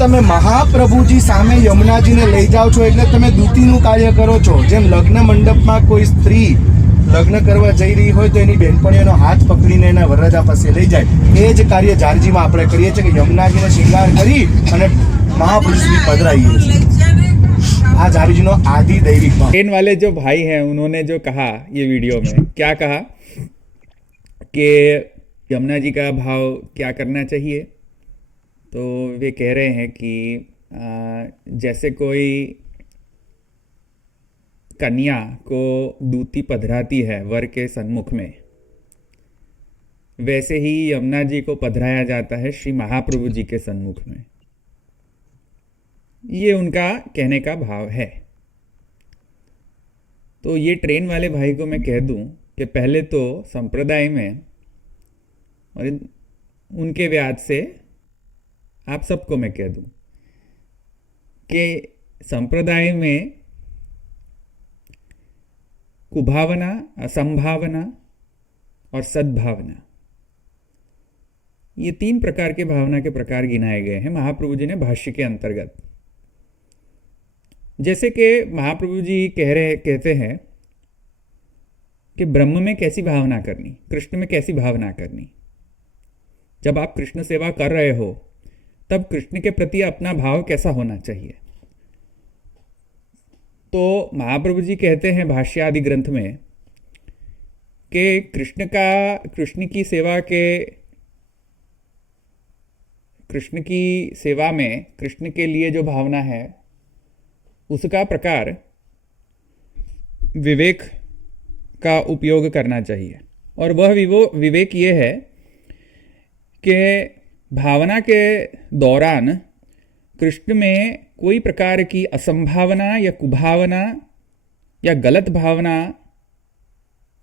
તમે મહાપ્રભુજી સામે યમુનાજીને લઈ જાઓ છો એટલે તમે દૂતીનું કાર્ય કરો છો. જેમ લગ્ન મંડપમાં કોઈ સ્ત્રી લગ્ન કરવા જઈ રહી હોય તો એની બહેનપણીઓનો હાથ પકડીને એના વરરાજા પાસે લઈ જાય, એ જ કાર્ય જારજીમાં આપણે કરીએ છીએ કે યમુનાજીનો શ્રૃંગાર કરી અને महापुरुष पधराइए. आज जारजीनो आदि दैविक भाव. ट्रेन वाले जो भाई हैं उन्होंने जो कहा ये वीडियो में, क्या कहा कि यमुना जी का भाव क्या करना चाहिए, तो वे कह रहे हैं कि जैसे कोई कन्या को दूती पधराती है वर के सन्मुख में, वैसे ही यमुना जी को पधराया जाता है श्री महाप्रभु जी के सन्मुख में. ये उनका कहने का भाव है. तो ये ट्रेन वाले भाई को मैं कह दूं कि पहले तो संप्रदाय में और उनके व्याज से आप सबको मैं कह दूं कि संप्रदाय में कुभावना, असंभावना और सद्भावना, ये 3 प्रकार के भावना के प्रकार गिनाए गए हैं महाप्रभु जी ने भाष्य के अंतर्गत. जैसे कि महाप्रभु जी कहते हैं कि ब्रह्म में कैसी भावना करनी, कृष्ण में कैसी भावना करनी. जब आप कृष्ण सेवा कर रहे हो तब कृष्ण के प्रति अपना भाव कैसा होना चाहिए. तो महाप्रभु जी कहते हैं भाष्य आदि ग्रंथ में कि कृष्ण की सेवा में कृष्ण के लिए जो भावना है उसका प्रकार विवेक का उपयोग करना चाहिए. और वह विवेक ये है कि भावना के दौरान कृष्ण में कोई प्रकार की असंभावना या कुभावना या गलत भावना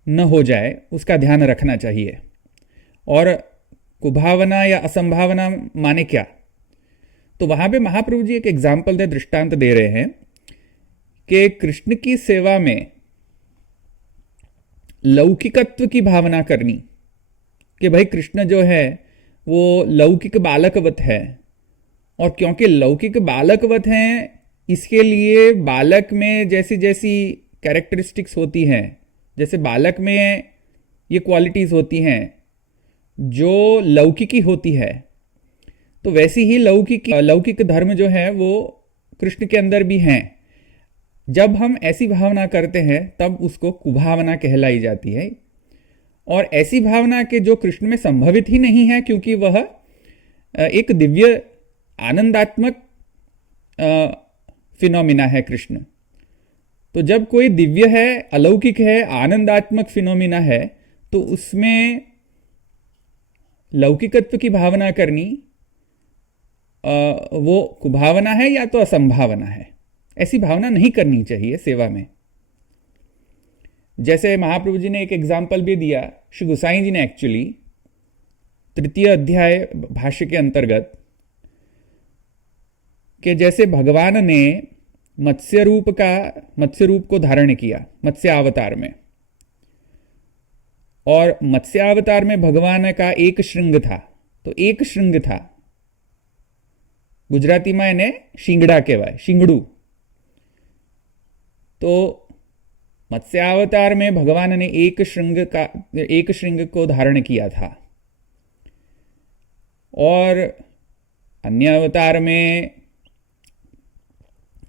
न हो जाए, उसका ध्यान रखना चाहिए. और कुभावना या असंभावना माने क्या, तो वहाँ पे महाप्रभु जी एक एग्जाम्पल दृष्टांत दे रहे हैं कि कृष्ण की सेवा में लौकिकत्व की भावना करनी, कि भाई कृष्ण जो है वो लौकिक बालकवत है, और क्योंकि लौकिक बालकवत हैं इसके लिए बालक में जैसी जैसी कैरेक्टरिस्टिक्स होती हैं, जैसे बालक में ये क्वालिटीज़ होती हैं जो लौकिकी होती है, तो वैसी ही लौकिक धर्म जो है वो कृष्ण के अंदर भी हैं. जब हम ऐसी भावना करते हैं तब उसको कुभावना कहलाई जाती है. और ऐसी भावना के जो कृष्ण में संभवित ही नहीं है, क्योंकि वह एक दिव्य आनंदात्मक फिनोमिना है कृष्ण. तो जब कोई दिव्य है, अलौकिक है, आनंदात्मक फिनोमिना है, तो उसमें लौकिकत्व की भावना करनी वो कुभावना है या तो असंभावना है. ऐसी भावना नहीं करनी चाहिए सेवा में. जैसे महाप्रभु जी ने एक एग्जाम्पल भी दिया, श्री गोसाई जी ने एक्चुअली 3 अध्याय भाष्य के अंतर्गत, कि जैसे भगवान ने मत्स्य रूप को धारण किया मत्स्य अवतार में, और मत्स्य अवतार में भगवान का एक श्रृंग था. तो एक श्रृंग था, गुजराती में એને શીંગડા કહેવાય, શીંગડું. तो मत्स्यावतार में भगवान ने एक श्रृंग को धारण किया था, और अन्य अवतार में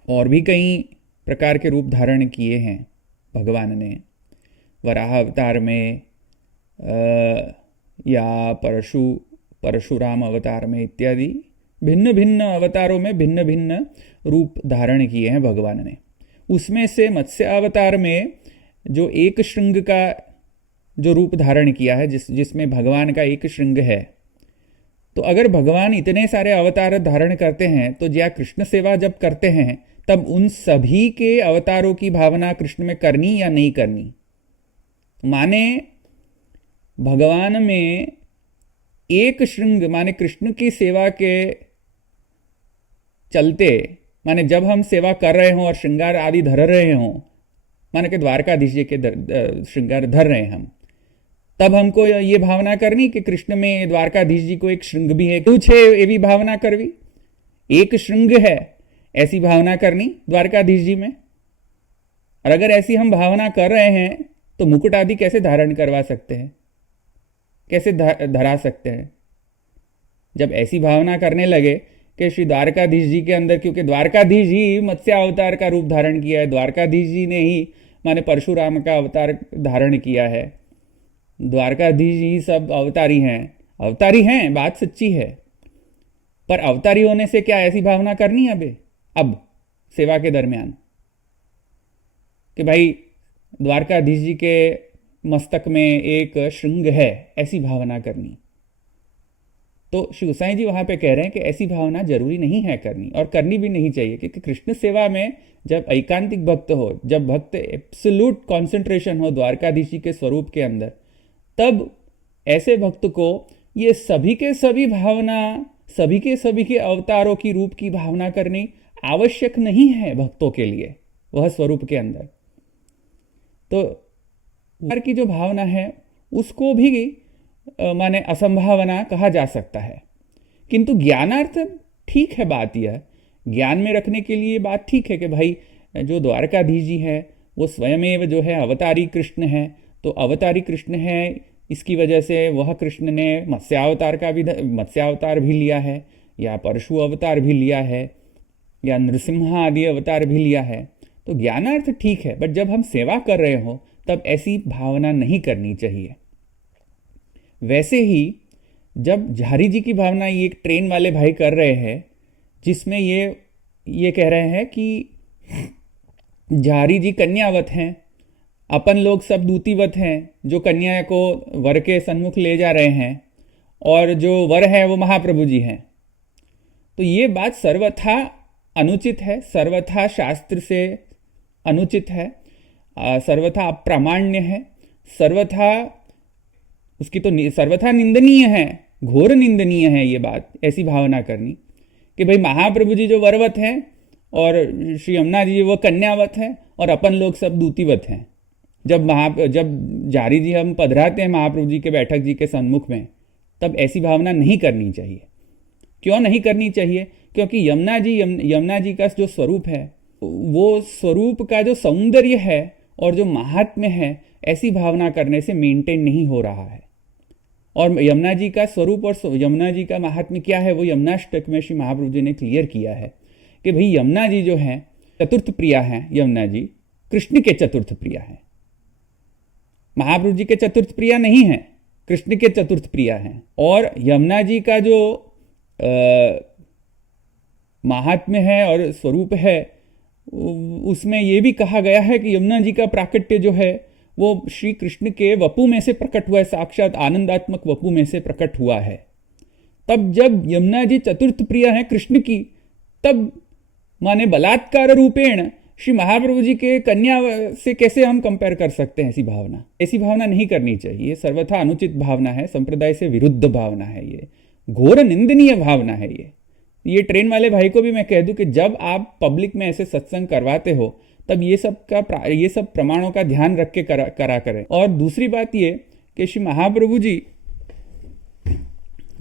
और भी कई प्रकार के रूप धारण किए हैं भगवान ने. वराह अवतार में या परशुराम अवतार में इत्यादि भिन्न भिन्न अवतारों में भिन्न भिन्न रूप धारण किए हैं भगवान ने. उसमें से मत्स्य अवतार में जो एक श्रृंग का जो रूप धारण किया है, जिसमें भगवान का एक श्रृंग है, तो अगर भगवान इतने सारे अवतार धारण करते हैं तो या कृष्ण सेवा जब करते हैं तब उन सभी के अवतारों की भावना कृष्ण में करनी या नहीं करनी. माने भगवान में एक श्रृंग माने कृष्ण की सेवा के चलते, माने जब हम सेवा कर रहे हों और श्रृंगार आदि धर रहे हों, माने कि द्वारकाधीश जी के श्रृंगार धर रहे हैं हम, तब हमको ये भावना करनी कि कृष्ण में द्वारकाधीश जी को एक श्रृंग भी है, कुछ है, ये भी भावना करवी. एक श्रृंग है, ऐसी भावना करनी द्वारकाधीश जी में। और अगर ऐसी हम भावना कर रहे हैं तो मुकुट आदि कैसे धारण करवा सकते हैं, कैसे धरा सकते हैं? जब ऐसी भावना करने लगे कि श्री द्वारकाधीश जी के अंदर, क्योंकि द्वारकाधीश ही मत्स्य अवतार का रूप धारण किया है, द्वारकाधीश जी ने ही माने परशुराम का अवतार धारण किया है, द्वारकाधीश जी सब अवतारी हैं, बात सच्ची है। पर अवतारी होने से क्या ऐसी भावना करनी है अब सेवा के दरमियान कि भाई द्वारकाधीश जी के मस्तक में एक श्रृंग है, ऐसी भावना करनी? तो श्री गोसाई जी वहां पे कह रहे हैं कि ऐसी भावना जरूरी नहीं है करनी, और करनी भी नहीं चाहिए, क्योंकि कृष्ण सेवा में जब एकांतिक भक्त हो, जब भक्त एब्सोल्यूट कंसंट्रेशन हो द्वारकाधीश जी के स्वरूप के अंदर, तब ऐसे भक्त को ये सभी के सभी भावना, सभी के अवतारों की रूप की भावना करनी आवश्यक नहीं है भक्तों के लिए वह स्वरूप के अंदर। तो की जो भावना है उसको भी माने असंभावना कहा जा सकता है, किंतु ज्ञानार्थ ठीक है। बात यह ज्ञान में रखने के लिए बात ठीक है कि भाई जो द्वारकाधीश जी है वो स्वयमेव जो है अवतारी कृष्ण है, तो अवतारी कृष्ण है, इसकी वजह से वह कृष्ण ने मत्स्यावतार भी लिया है, या परशु अवतार भी लिया है, या नृसिम्हा आदि अवतार भी लिया है। तो ज्ञानार्थ ठीक है, बट जब हम सेवा कर रहे हो तब ऐसी भावना नहीं करनी चाहिए। वैसे ही जब झारी जी की भावना ये एक ट्रेन वाले भाई कर रहे हैं, जिसमें ये कह रहे हैं कि झारी जी कन्यावत हैं, अपन लोग सब दूतीवत हैं, जो कन्या को वर के सन्मुख ले जा रहे हैं, और जो वर है वो महाप्रभु जी हैं। तो ये बात सर्वथा अनुचित है, सर्वथा शास्त्र से अनुचित है, सर्वथा अप्रामाण्य है, सर्वथा उसकी तो सर्वथा निंदनीय है, घोर निंदनीय है ये बात, ऐसी भावना करनी कि भाई महाप्रभु जी जो वरवत हैं और श्री यमुना जी वो कन्यावत हैं और अपन लोग सब दूतीवत हैं। जब जारी जी हम पधराते हैं महाप्रभु जी के बैठक जी के सन्मुख में, तब ऐसी भावना नहीं करनी चाहिए। क्यों नहीं करनी चाहिए? क्योंकि यमुना जी का जो स्वरूप है, वो स्वरूप का जो सौंदर्य है और जो महात्म्य है, ऐसी भावना करने से मेंटेन नहीं हो रहा है। और यमुना जी का स्वरूप और यमुना जी का महात्म्य क्या है, वो यमुनाष्टक में श्री महाप्रभु जी ने क्लियर किया है कि भाई यमुना जी जो है चतुर्थ प्रिया है, यमुना जी कृष्ण के चतुर्थ प्रिया है, महाप्रभु जी के चतुर्थ प्रिया नहीं है, कृष्ण के चतुर्थ प्रिया है। और यमुना जी का जो महात्म्य है और स्वरूप है, उसमें यह भी कहा गया है कि यमुना जी का प्राकट्य जो है वो श्री कृष्ण के वपु में से प्रकट हुआ है, साक्षात आनंदात्मक वपु में से प्रकट हुआ है। तब जब यमुना जी चतुर्थ प्रिया है कृष्ण की, तब माने बलात्कार रूपेण श्री महाप्रभु जी के कन्या से कैसे हम कंपेयर कर सकते हैं? ऐसी भावना नहीं करनी चाहिए, सर्वथा अनुचित भावना है, संप्रदाय से विरुद्ध भावना है, ये घोर निंदनीय भावना है। ये ट्रेन वाले भाई को भी मैं कह दूं कि जब आप पब्लिक में ऐसे सत्संग करवाते हो तब ये सब प्रमाणों का ध्यान रख के करा करें। और दूसरी बात ये कि श्री महाप्रभु जी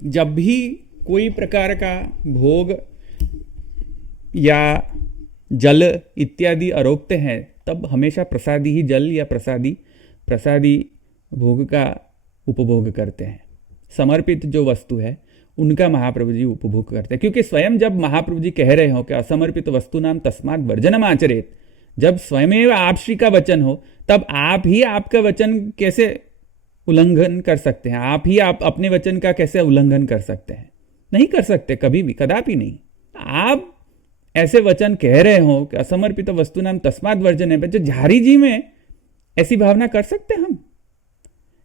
जब भी कोई प्रकार का भोग या जल इत्यादि आरोपते हैं, तब हमेशा प्रसादी ही जल या प्रसादी भोग का उपभोग करते हैं। समर्पित जो वस्तु है उनका महाप्रभु जी उपभोग करते हैं, क्योंकि स्वयं जब महाप्रभु जी कह रहे हो कि असमर्पित वस्तु नाम तस्मात् वर्जनम आचरेत, जब स्वयं आप श्री का वचन हो, तब आप ही आपका वचन कैसे उल्लंघन कर सकते हैं? आप ही आप अपने वचन का कैसे उल्लंघन कर सकते हैं? नहीं कर सकते, कभी भी, कदापि नहीं। आप ऐसे वचन कह रहे हो कि असमर्पित वस्तु नाम तस्मात् वर्जन है, जो झारी जी में ऐसी भावना कर सकते हैं हम?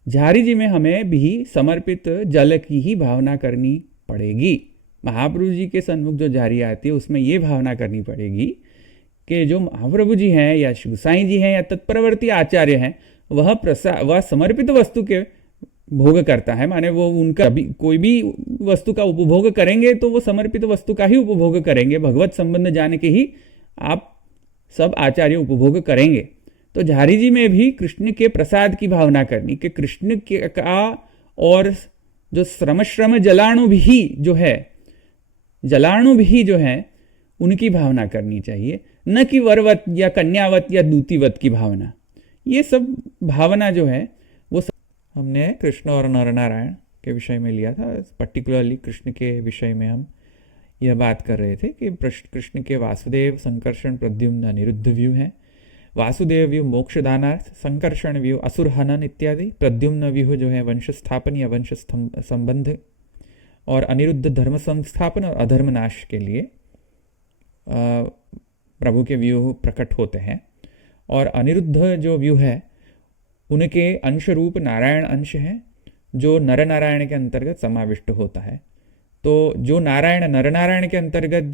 झारी जी में हमें भी समर्पित जल की ही भावना करनी पड़ेगी। महाप्रभु जी के सन्मुख जो झारी आती है उसमें ये भावना करनी पड़ेगी कि जो महाप्रभु जी हैं या गोसाई जी हैं या तत्परवर्ती आचार्य हैं, वह समर्पित वस्तु के भोग करता है, माने वो उनका कोई भी वस्तु का उपभोग करेंगे तो वो समर्पित वस्तु का ही उपभोग करेंगे, भगवत संबंध जान के ही आप सब आचार्य उपभोग करेंगे। तो झारी जी में भी कृष्ण के प्रसाद की भावना करनी कि कृष्ण का, और जो श्रम जलाणु भी जो है जलाणु भी जो है उनकी भावना करनी चाहिए, न कि वरवत या कन्यावत या दूतीवत की भावना। ये सब भावना जो है वो सब हमने कृष्ण और नर नारायण के विषय में लिया था। पर्टिकुलरली कृष्ण के विषय में हम यह बात कर रहे थे कि कृष्ण के वासुदेव, संकर्षण, प्रद्युम्न, अनिरुद्ध व्यू हैं। वासुदेव व्यू मोक्षदानार्थ, संकर्षण व्यू असुर हनन इत्यादि, प्रद्युम्न व्यू जो है वंश स्थापन या वंश संबंध, और अनिरुद्ध धर्म संस्थापन और अधर्म नाश के लिए प्रभु के व्यू प्रकट होते हैं। और अनिरुद्ध जो व्यू है उनके अंश रूप नारायण अंश हैं जो नर नारायण के अंतर्गत समाविष्ट होता है। तो जो नारायण नर नारायण के अंतर्गत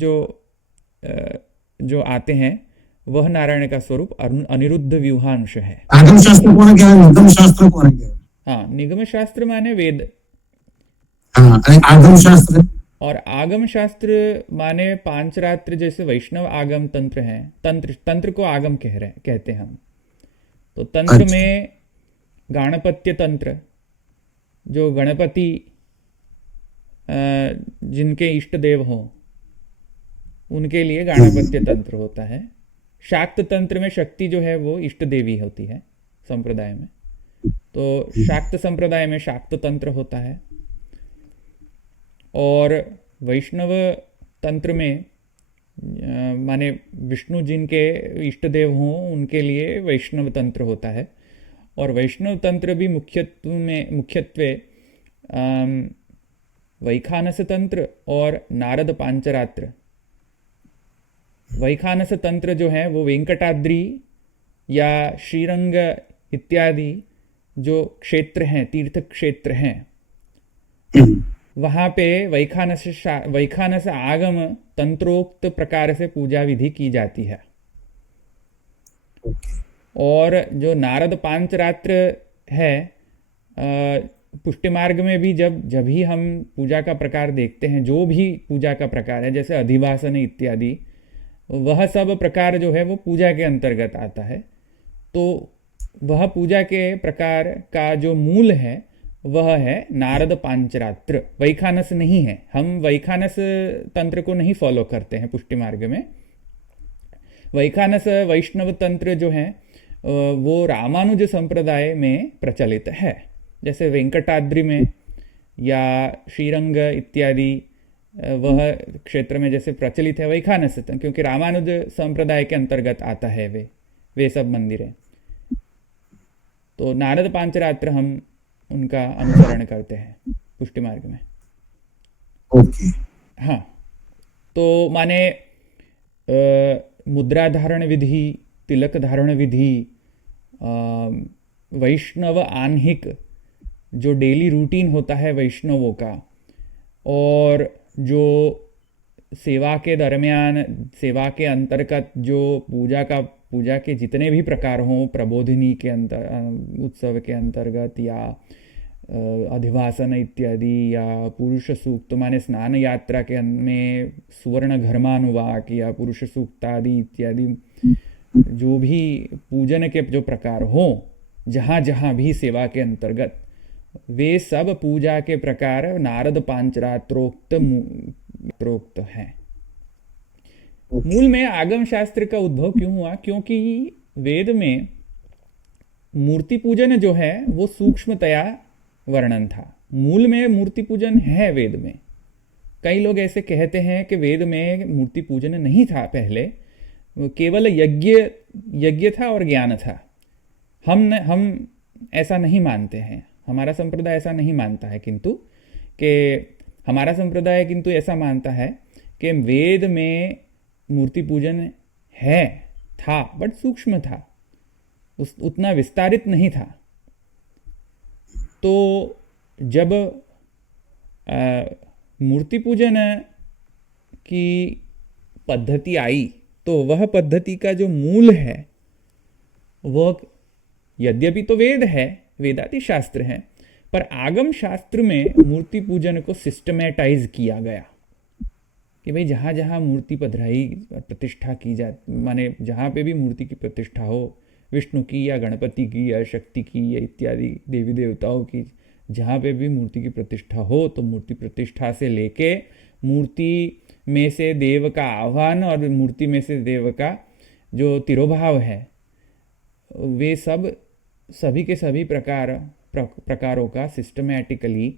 जो आते हैं वह नारायण का स्वरूप अनिरुद्ध व्यूहांश है। आगम शास्त्र कोण कहेवाय, निगम शास्त्र कोण कहेवाय? हाँ, निगम शास्त्र माने वेद। हाँ, અને आगम शास्त्र? और आगम शास्त्र माने पांचरात्र, जैसे वैष्णव आगम तंत्र हैं। तंत्र को आगम कहते हैं हम। तो तंत्र में गणपत्य तंत्र, जो गणपति जिनके इष्ट देव हों उनके लिए गणपत्य तंत्र होता है। शाक्त तंत्र में शक्ति जो है वो इष्ट देवी होती है संप्रदाय में। तो शाक्त संप्रदाय में शाक्त तंत्र होता है। और वैष्णव तंत्र में माने विष्णु जिनके इष्ट देव हों उनके लिए वैष्णव तंत्र होता है। और वैष्णव तंत्र भी मुख्यत्वे वैखानस तंत्र और नारद पांचरात्र। वैखानस तंत्र जो है वो वेंकटाद्रि या श्रीरंग इत्यादि जो क्षेत्र हैं, तीर्थ क्षेत्र हैं, वहाँ पे वैखानस आगम तंत्रोक्त प्रकार से पूजा विधि की जाती है। और जो नारद पांचरात्र है, पुष्टि मार्ग में भी जब भी हम पूजा का प्रकार देखते हैं, जो भी पूजा का प्रकार है जैसे अधिवासन इत्यादि, वह सब प्रकार जो है वो पूजा के अंतर्गत आता है। तो वह पूजा के प्रकार का जो मूल है वह है नारद पांचरात्र, वैखानस नहीं है। हम वैखानस तंत्र को नहीं फॉलो करते हैं पुष्टि मार्ग में। वैखानस वैष्णव तंत्र जो है वो रामानुज संप्रदाय में प्रचलित है। जैसे वेंकटाद्रि में या श्रीरंग इत्यादि वह क्षेत्र में जैसे प्रचलित है वैखानस, क्योंकि रामानुज संप्रदाय के अंतर्गत आता है वे सब मंदिरें। तो नारद पांचरात्र हम उनका अनुसरण करते हैं पुष्टि मार्ग में। ओके। हाँ, तो माने मुद्रा धारण विधि, तिलक धारण विधि, वैष्णव आह्निक जो डेली रूटीन होता है वैष्णवों का, और जो सेवा के दरमियान, सेवा के अंतर्गत जो पूजा के जितने भी प्रकार हों, प्रबोधिनी के उत्सव के अंतर्गत या अधिवासन इत्यादि, या पुरुष सूक्त माने स्नान यात्रा के में सुवर्ण घर्मानुवाक या पुरुष सूक्त आदि इत्यादि, जो भी पूजन के जो प्रकार हों जहाँ जहाँ भी सेवा के अंतर्गत, वे सब पूजा के प्रकार नारद पांचरात्रोक्त हैं। मूल में आगम शास्त्र का उद्भव क्यों हुआ? क्योंकि वेद में मूर्ति पूजन जो है वो सूक्ष्मतया वर्णन था। मूल में मूर्ति पूजन है वेद में। कई लोग ऐसे कहते हैं कि वेद में मूर्ति पूजन नहीं था, पहले केवल यज्ञ था और ज्ञान था। हम ऐसा नहीं मानते हैं, हमारा संप्रदाय ऐसा नहीं मानता है। हमारा संप्रदाय किंतु ऐसा मानता है कि वेद में मूर्ति पूजन था, बट सूक्ष्म था, उतना विस्तारित नहीं था। तो जब मूर्ति पूजन की पद्धति आई तो वह पद्धति का जो मूल है वह यद्यपि तो वेद है, वेदाति शास्त्र है, पर आगम शास्त्र में मूर्ति पूजन को सिस्टमेटाइज किया गया कि भाई जहाँ जहाँ मूर्ति पधराई प्रतिष्ठा की जाती, माने जहाँ पे भी मूर्ति की प्रतिष्ठा हो, विष्णु की या गणपति की या शक्ति की या इत्यादि देवी देवताओं की, जहाँ पे भी मूर्ति की प्रतिष्ठा हो तो मूर्ति प्रतिष्ठा से लेके मूर्ति में से देव का आह्वान और मूर्ति में से देव का जो तिरोभाव है, वे सब सभी के सभी प्रकारों का सिस्टमैटिकली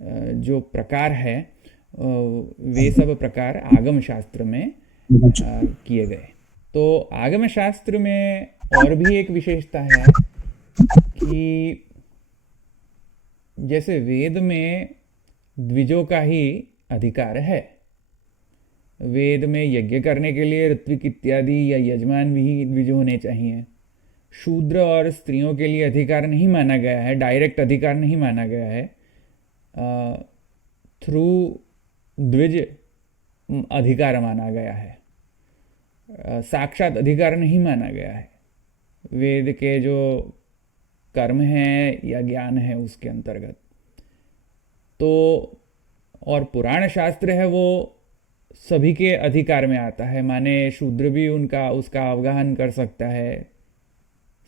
जो प्रकार है, वे सब प्रकार आगम शास्त्र में किए गए। तो आगम शास्त्र में और भी एक विशेषता है कि जैसे वेद में द्विजों का ही अधिकार है, वेद में यज्ञ करने के लिए ऋत्विक इत्यादि या यजमान भी द्विज होने चाहिए। शूद्र और स्त्रियों के लिए अधिकार नहीं माना गया है, डायरेक्ट अधिकार नहीं माना गया है, थ्रू द्विज अधिकार माना गया है, साक्षात अधिकार नहीं माना गया है। वेद के जो कर्म हैं या ज्ञान है उसके अंतर्गत। तो और पुराण शास्त्र है वो सभी के अधिकार में आता है, माने शूद्र भी उसका अवगाहन कर सकता है,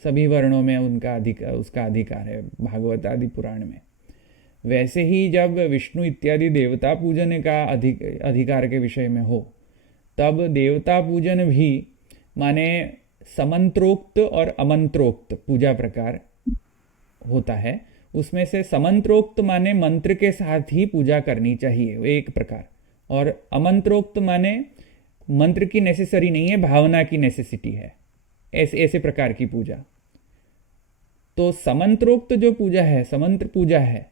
सभी वर्णों में उसका अधिकार है भागवत आदि पुराण में। वैसे ही जब विष्णु इत्यादि देवता पूजन का अधिकार के विषय में हो, तब देवता पूजन भी माने समंत्रोक्त और अमंत्रोक्त पूजा प्रकार होता है। उसमें से समंत्रोक्त माने मंत्र के साथ ही पूजा करनी चाहिए एक प्रकार, और अमंत्रोक्त माने मंत्र की नेसेसरी नहीं है, भावना की नेसेसिटी है, ऐसे प्रकार की पूजा। तो समंत्रोक्त जो पूजा है, समंत्र पूजा है,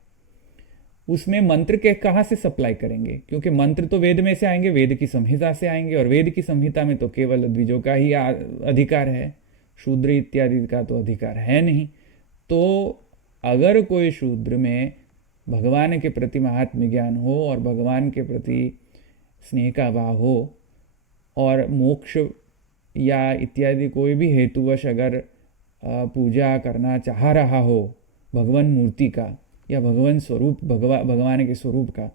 उसमें मंत्र के कहाँ से सप्लाई करेंगे, क्योंकि मंत्र तो वेद में से आएंगे, वेद की संहिता से आएंगे, और वेद की संहिता में तो केवल द्विजों का ही अधिकार है, शूद्र इत्यादि का तो अधिकार है नहीं। तो अगर कोई शूद्र में भगवान के प्रति महात्म्य ज्ञान हो और भगवान के प्रति स्नेह का भाव हो, और मोक्ष या इत्यादि कोई भी हेतुवश अगर पूजा करना चाह रहा हो भगवान मूर्ति का या भगवान स्वरूप भगवान के स्वरूप का,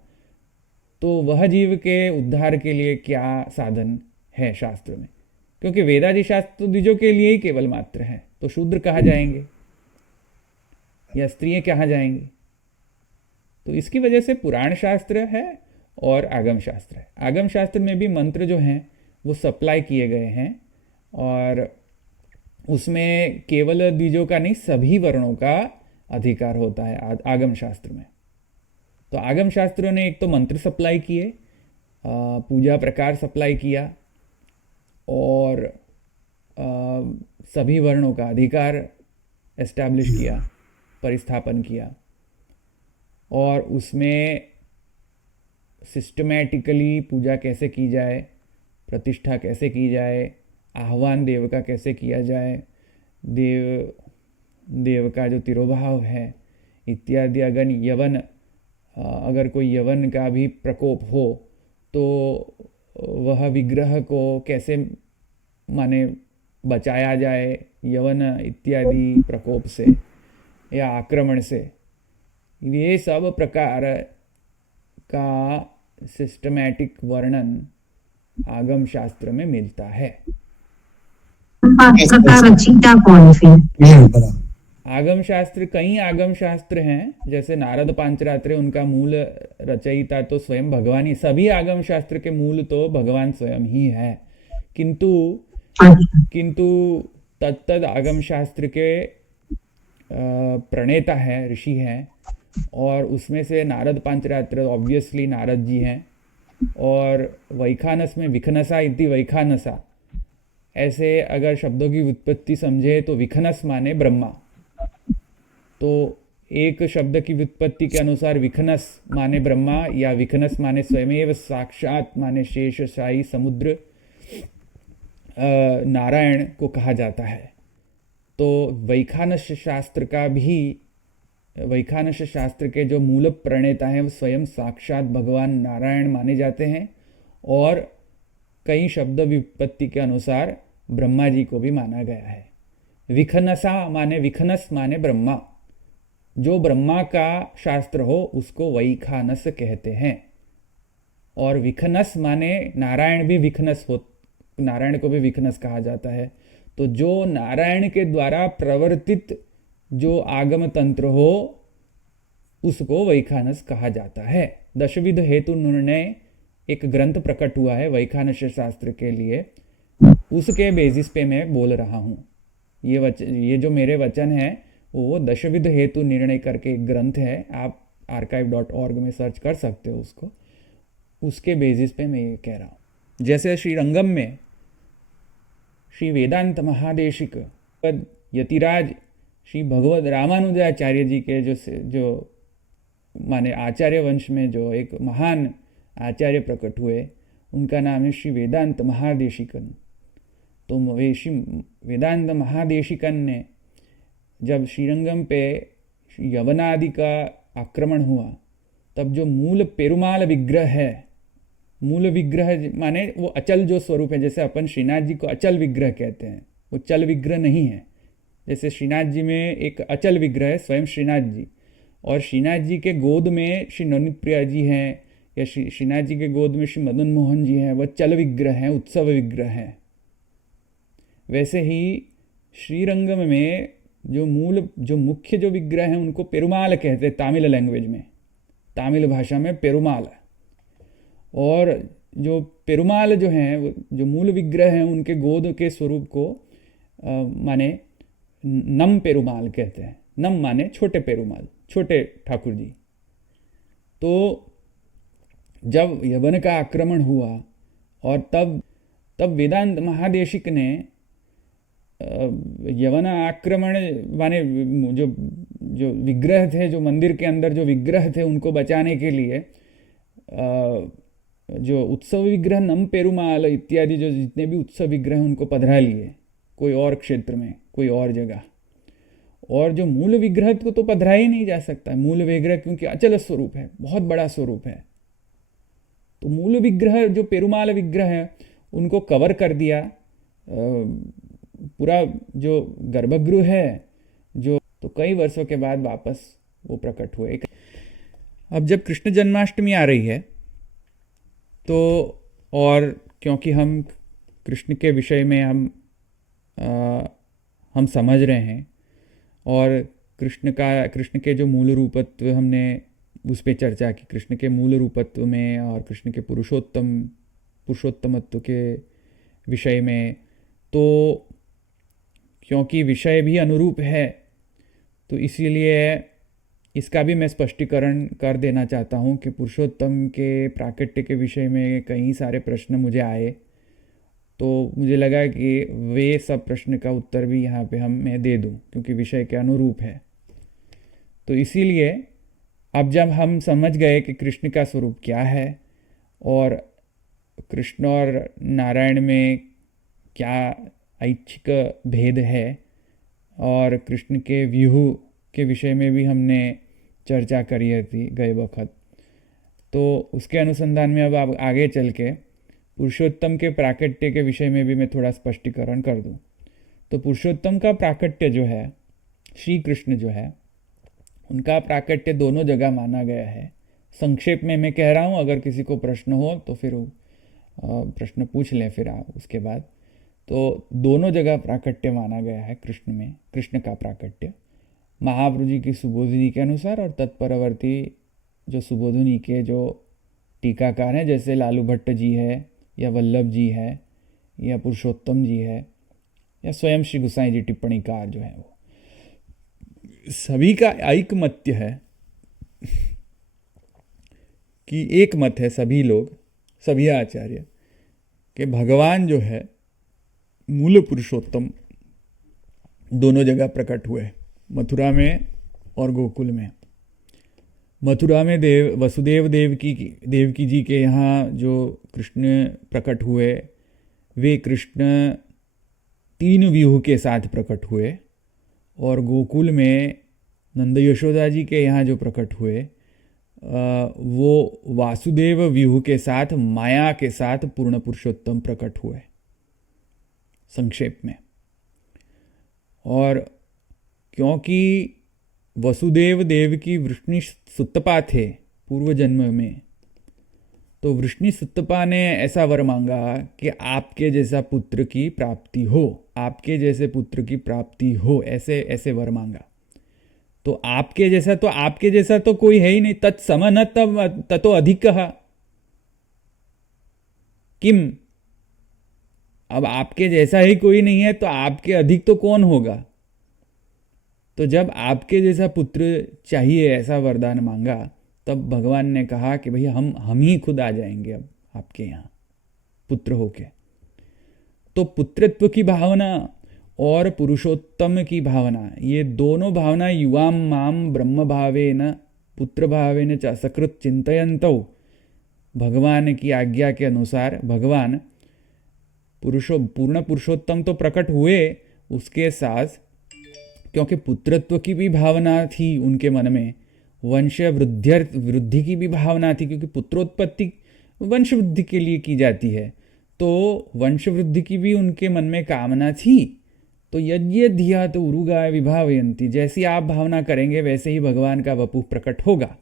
तो वह जीव के उद्धार के लिए क्या साधन है शास्त्र में, क्योंकि वेदादि शास्त्र तो द्विजों के लिए ही केवल मात्र है। तो शूद्र कहाँ जाएंगे या स्त्रियां कहाँ जाएंगी? तो इसकी वजह से पुराण शास्त्र है और आगम शास्त्र है। आगम शास्त्र में भी मंत्र जो हैं वो सप्लाई किए गए हैं, और उसमें केवल द्विजों का नहीं, सभी वर्णों का अधिकार होता है आगम शास्त्र में। तो आगम शास्त्रों ने एक तो मंत्र सप्लाई किए, पूजा प्रकार सप्लाई किया, और सभी वर्णों का अधिकार एस्टैब्लिश किया, परिस्थापन किया, और उसमें सिस्टमैटिकली पूजा कैसे की जाए, प्रतिष्ठा कैसे की जाए, आह्वान देव का कैसे किया जाए, देव का जो तिरोभाव है इत्यादि। अगर कोई यवन का भी प्रकोप हो तो वह विग्रह को कैसे माने बचाया जाए यवन इत्यादि प्रकोप से या आक्रमण से, ये सब प्रकार का सिस्टमैटिक वर्णन आगम शास्त्र में मिलता है। आगम शास्त्र, कई आगम शास्त्र हैं, जैसे नारद पांचरात्रे, उनका मूल रचयिता तो स्वयं भगवान ही, सभी आगम शास्त्र के मूल तो भगवान स्वयं ही है, किंतु तत्तद आगम शास्त्र के प्रणेता है, ऋषि हैं, और उसमें से नारद पांचरात्र ऑब्वियसली नारद जी हैं, और वैखानस में विखनसा इति वैखानसा, ऐसे अगर शब्दों की व्युत्पत्ति समझे तो विखनस माने ब्रह्मा। तो एक शब्द की व्युत्पत्ति के अनुसार विखनस माने ब्रह्मा या विखनस माने स्वयमेव साक्षात माने शेष शाही समुद्र नारायण को कहा जाता है। तो वैखानस शास्त्र का भी, वैखानस शास्त्र के जो मूल प्रणेता हैं वो स्वयं साक्षात भगवान नारायण माने जाते हैं, और कई शब्द व्युत्पत्ति के अनुसार ब्रह्मा जी को भी माना गया है। विखनसा माने, विखनस माने ब्रह्मा, जो ब्रह्मा का शास्त्र हो उसको वैखानस कहते हैं, और विखनस माने नारायण भी विखनस हो, नारायण को भी विखनस कहा जाता है। तो जो नारायण के द्वारा प्रवर्तित जो आगम तंत्र हो उसको वैखानस कहा जाता है। दशविध हेतु निर्णय एक ग्रंथ प्रकट हुआ है वैखानस शास्त्र के लिए, उसके बेसिस पे मैं बोल रहा हूँ। ये जो मेरे वचन है वो दशविध हेतु निर्णय करके एक ग्रंथ है, आप archive.org में सर्च कर सकते हो उसको, उसके बेसिस पे मैं ये कह रहा हूँ। जैसे श्रीरंगम में श्री वेदांत महादेशिक यतिराज श्री भगवत रामानुजाचार्य जी के जो माने आचार्य वंश में जो एक महान आचार्य प्रकट हुए, उनका नाम है श्री वेदांत महादेशिकन। तो श्री वेदांत महादेशिकन ने जब श्रीरंगम पे यवनादि का आक्रमण हुआ, तब जो मूल पेरुमाल विग्रह है, मूल विग्रह माने वो अचल जो स्वरूप है, जैसे अपन श्रीनाथ जी को अचल विग्रह कहते हैं, वो चल विग्रह नहीं है। जैसे श्रीनाथ जी में एक अचल विग्रह है स्वयं श्रीनाथ जी, और श्रीनाथ जी के गोद में श्री नवनीत प्रिया जी हैं, या श्रीनाथ जी के गोद में श्री मदन मोहन जी हैं, वह चल विग्रह हैं, उत्सव विग्रह हैं। वैसे ही श्रीरंगम में जो मुख्य जो विग्रह हैं उनको पेरुमाल कहते हैं तमिल लैंग्वेज में, तमिल भाषा में पेरुमाल। और जो पेरुमाल जो हैं, जो मूल विग्रह हैं, उनके गोद के स्वरूप को माने नम पेरुमाल कहते हैं। नम माने छोटे पेरुमाल, छोटे ठाकुर जी। तो जब यवन का आक्रमण हुआ और तब वेदांत महादेशिक ने यवन आक्रमण माने जो विग्रह थे, जो मंदिर के अंदर जो विग्रह थे, उनको बचाने के लिए जो उत्सव विग्रह नम पेरुमाल इत्यादि जो जितने भी उत्सव विग्रह हैं उनको पधरा लिए कोई और क्षेत्र में, कोई और जगह। और जो मूल विग्रह को तो पधरा ही नहीं जा सकता, मूल विग्रह क्योंकि अचल स्वरूप है, बहुत बड़ा स्वरूप है। तो मूल विग्रह जो पेरुमाल विग्रह है उनको कवर कर दिया। पूरा जो गर्भगृह है जो, तो कई वर्षों के बाद वापस वो प्रकट हुए। अब जब कृष्ण जन्माष्टमी आ रही है तो, और क्योंकि हम कृष्ण के विषय में हम समझ रहे हैं, और कृष्ण के जो मूल रूपत्व हमने उस पर चर्चा की, कृष्ण के मूल रूपत्व में और कृष्ण के पुरुषोत्तमत्व के विषय में, तो क्योंकि विषय भी अनुरूप है तो इसीलिए इसका भी मैं स्पष्टीकरण कर देना चाहता हूँ कि पुरुषोत्तम के प्राकट्य के विषय में कई सारे प्रश्न मुझे आए, तो मुझे लगा कि वे सब प्रश्न का उत्तर भी यहाँ पे मैं दे दूँ क्योंकि विषय के अनुरूप है। तो इसीलिए अब जब हम समझ गए कि कृष्ण का स्वरूप क्या है और कृष्ण और नारायण में क्या ऐच्छिक भेद है, और कृष्ण के व्यूह के विषय में भी हमने चर्चा करी थी गए वक्त, तो उसके अनुसंधान में अब आगे चल के पुरुषोत्तम के प्राकट्य के विषय में भी मैं थोड़ा स्पष्टीकरण कर दूं। तो पुरुषोत्तम का प्राकट्य जो है, श्री कृष्ण जो है, उनका प्राकट्य दोनों जगह माना गया है। संक्षेप में मैं कह रहा हूँ, अगर किसी को प्रश्न हो तो फिर प्रश्न पूछ लें फिर आप उसके बाद। तो दोनों जगह प्राकट्य माना गया है कृष्ण में, कृष्ण का प्राकट्य महाप्रभु जी की सुबोधिनी के अनुसार, और तत्परवर्ती जो सुबोधिनी के जो टीकाकार हैं जैसे लालू भट्ट जी है, या वल्लभ जी है, या पुरुषोत्तम जी है, या स्वयं श्री गोसाई जी टिप्पणीकार जो है, वो सभी का ऐकमत्य है कि एक मत है सभी लोग, सभी आचार्य कि भगवान जो है मूल पुरुषोत्तम दोनों जगह प्रकट हुए, मथुरा में और गोकुल में। मथुरा में वसुदेव देवकी जी के यहाँ जो कृष्ण प्रकट हुए, वे कृष्ण 3 व्यूह के साथ प्रकट हुए, और गोकुल में नंद यशोदा जी के यहाँ जो प्रकट हुए वो वासुदेव व्यूह के साथ, माया के साथ पूर्ण पुरुषोत्तम प्रकट हुए संक्षेप में। और क्योंकि वसुदेव देवकी वृष्णि सुत्तपा थे पूर्व जन्म में, तो वृष्णि सुत्तपा ने ऐसा वर मांगा कि आपके जैसा पुत्र की प्राप्ति हो, आपके जैसे पुत्र की प्राप्ति हो, ऐसे ऐसे वर मांगा। तो आपके जैसा तो कोई है ही नहीं, तत्सम न ततो अधिक, किम, अब आपके जैसा ही कोई नहीं है तो आपके अधिक तो कौन होगा। तो जब आपके जैसा पुत्र चाहिए ऐसा वरदान मांगा, तब भगवान ने कहा कि भैया हम ही खुद आ जाएंगे अब आपके यहाँ पुत्र होके। तो पुत्रत्व की भावना और पुरुषोत्तम की भावना, ये दोनों भावना युवाम माम ब्रह्म भावेन पुत्र भावेन च सकृत चिंतयन्तौ, भगवान की आज्ञा के अनुसार भगवान पूर्ण पुरुषोत्तम तो प्रकट हुए, उसके साथ क्योंकि पुत्रत्व की भी भावना थी उनके मन में, वंश वृद्धि की भी भावना थी, क्योंकि पुत्रोत्पत्ति वंश वृद्धि के लिए की जाती है, तो वंश वृद्धि की भी उनके मन में कामना थी। तो यज्ञ धिया तो उरुगाय विभावयंती, जैसी आप भावना करेंगे वैसे ही भगवान का वपुः प्रकट होगा।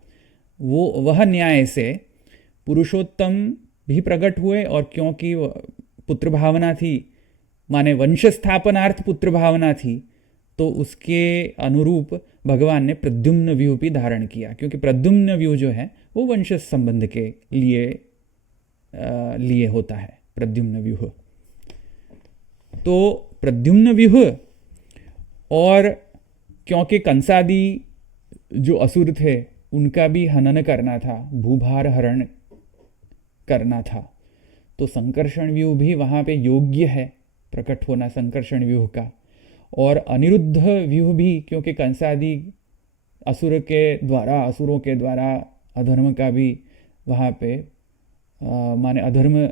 वह न्याय से पुरुषोत्तम भी प्रकट हुए, और क्योंकि पुत्र भावना थी, माने वंश स्थापनार्थ पुत्र भावना थी, तो उसके अनुरूप भगवान ने प्रद्युम्न व्यूह भी धारण किया, क्योंकि प्रद्युम्न व्यूह जो है वो वंश संबंध के लिए होता है प्रद्युम्न व्यूह। तो प्रद्युम्न व्यूह, और क्योंकि कंसादी जो असुर थे उनका भी हनन करना था, भूभार हरण करना था, तो संकर्षण व्यूह भी वहाँ पे योग्य है प्रकट होना संकर्षण व्यूह का। और अनिरुद्ध व्यूह भी, क्योंकि कंसादी असुरों के द्वारा अधर्म का भी वहाँ पे माने अधर्म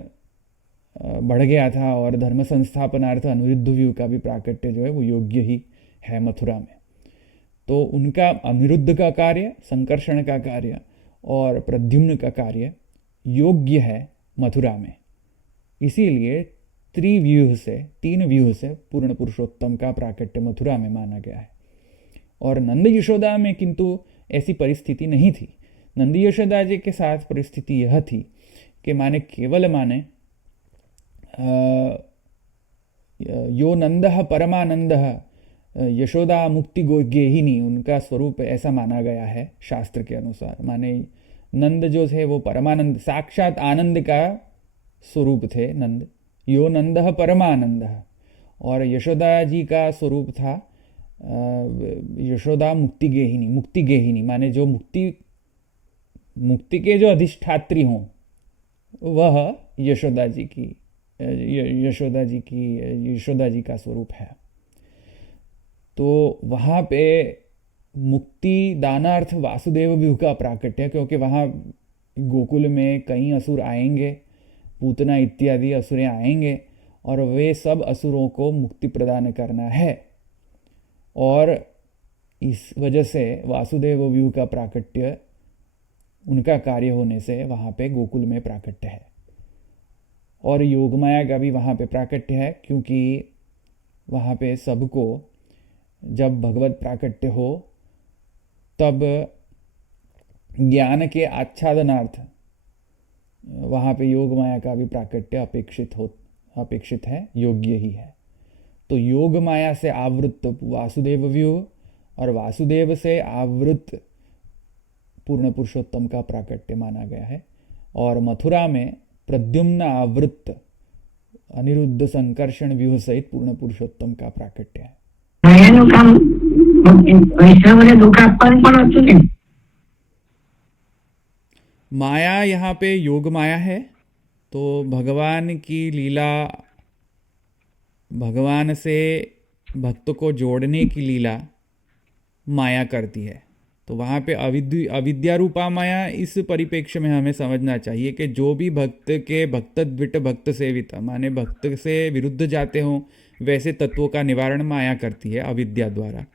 बढ़ गया था, और धर्म संस्थापनार्थ अनिरुद्ध व्यूह का भी प्राकट्य जो है वो योग्य ही है मथुरा में। तो उनका अनिरुद्ध का कार्य, संकर्षण का कार्य और प्रद्युम्न का कार्य योग्य है मथुरा में, इसीलिए तीन व्यूह से पूर्ण पुरुषोत्तम का प्राकट्य मथुरा में माना गया है। और नंद यशोदा में किंतु ऐसी परिस्थिति नहीं थी। नंद यशोदा जी के साथ परिस्थिति यह थी कि केवल यो नंदः परमानंदः यशोदा मुक्ति गेहिनी, उनका स्वरूप ऐसा माना गया है शास्त्र के अनुसार। माने नंद जो थे वो परमानंद, साक्षात आनंद का स्वरूप थे नंद। यो नंदः परमानंदः, और यशोदा जी का स्वरूप था यशोदा मुक्ति गेहिनी, माने जो मुक्ति के जो अधिष्ठात्री हों वह यशोदा जी का स्वरूप है। तो वहाँ पे मुक्ति दानार्थ वासुदेव व्यूह का प्राकट्य है, क्योंकि वहाँ गोकुल में कई असुर आएंगे, पूतना इत्यादि असुरें आएंगे, और वे सब असुरों को मुक्ति प्रदान करना है, और इस वजह से वासुदेव व्यूह का प्राकट्य उनका कार्य होने से वहाँ पे गोकुल में प्राकट्य है। और योगमाया का भी वहाँ पे प्राकट्य है, क्योंकि वहाँ पे सबको जब भगवत प्राकट्य हो तब ज्ञान के आच्छादनार्थ वहाँ पे योग माया का भी प्राकट्य अपेक्षित है, योग्य ही है। तो योग माया से आवृत वासुदेव व्यूह और वासुदेव से आवृत पूर्ण पुरुषोत्तम का प्राकट्य माना गया है। और मथुरा में प्रद्युम्न आवृत अनिरुद्ध संकर्षण व्यूह सहित पूर्ण पुरुषोत्तम का प्राकट्य है। माया यहाँ पे योग माया है, तो भगवान की लीला, भगवान से भक्त को जोड़ने की लीला माया करती है। तो वहाँ पे अविद्या रूपा माया, इस परिप्रेक्ष्य में हमें समझना चाहिए कि जो भी भक्त के भक्तद्विट भक्त सेविता, माने भक्त से विरुद्ध जाते हों वैसे तत्वों का निवारण माया करती है अविद्या द्वारा।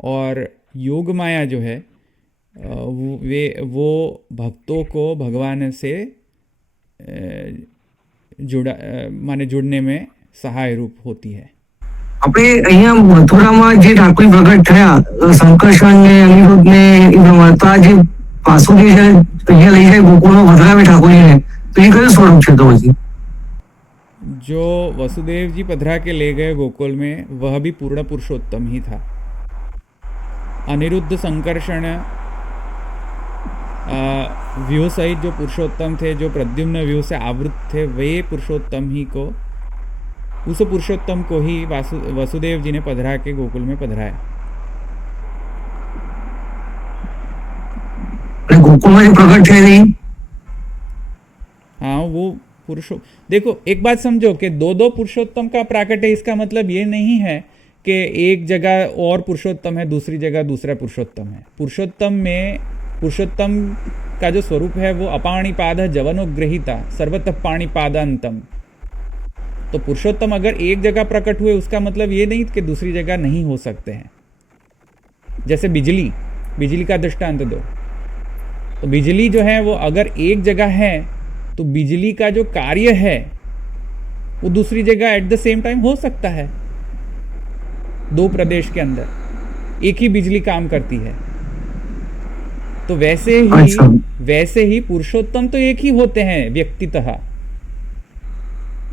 और योग माया जो है वो भक्तों को भगवान से जुड़ने में सहाय रूप होती है। આપણે અહીંયા મથુરામાં જે ઠાકોર પ્રગટ થયા સંકર્ષણ ને અનિરુદ્ધ ને તો આ જે વાસુદેવ છે અહીંયા લઈ જાય ગોકુળમાં વધારે ઠાકોરજી ને તો એ કયું સ્વરૂપ છે તો પછી जो वसुदेव जी पधरा के ले गए गोकुल में वह भी पूर्ण पुरुषोत्तम ही था। अनिरुद्ध संकर्षण व्यूह सहित जो पुरुषोत्तम थे, जो प्रद्युम्न व्यूह से आवृत थे, वे पुरुषोत्तम ही को, उस पुरुषोत्तम को ही वसुदेव जी ने पधरा के गोकुल में पधराया। गोकुल में प्रकट है नहीं। हाँ, वो पुरुषो देखो, एक बात समझो कि दो दो पुरुषोत्तम का प्राकट है, इसका मतलब ये नहीं है कि एक जगह और पुरुषोत्तम है, दूसरी जगह दूसरा पुरुषोत्तम है। पुरुषोत्तम में पुरुषोत्तम का जो स्वरूप है वो अपाणिपाद जवनोग्रहिता सर्वतः पाणिपादांतम। तो पुरुषोत्तम अगर एक जगह प्रकट हुए उसका मतलब ये नहीं कि दूसरी जगह नहीं हो सकते हैं। जैसे बिजली का दृष्टांत दो, तो बिजली जो है वो अगर एक जगह है तो बिजली का जो कार्य है वो दूसरी जगह एट द सेम टाइम हो सकता है। दो प्रदेश के अंदर एक ही बिजली काम करती है। तो वैसे ही पुरुषोत्तम तो एक ही होते हैं व्यक्तितः,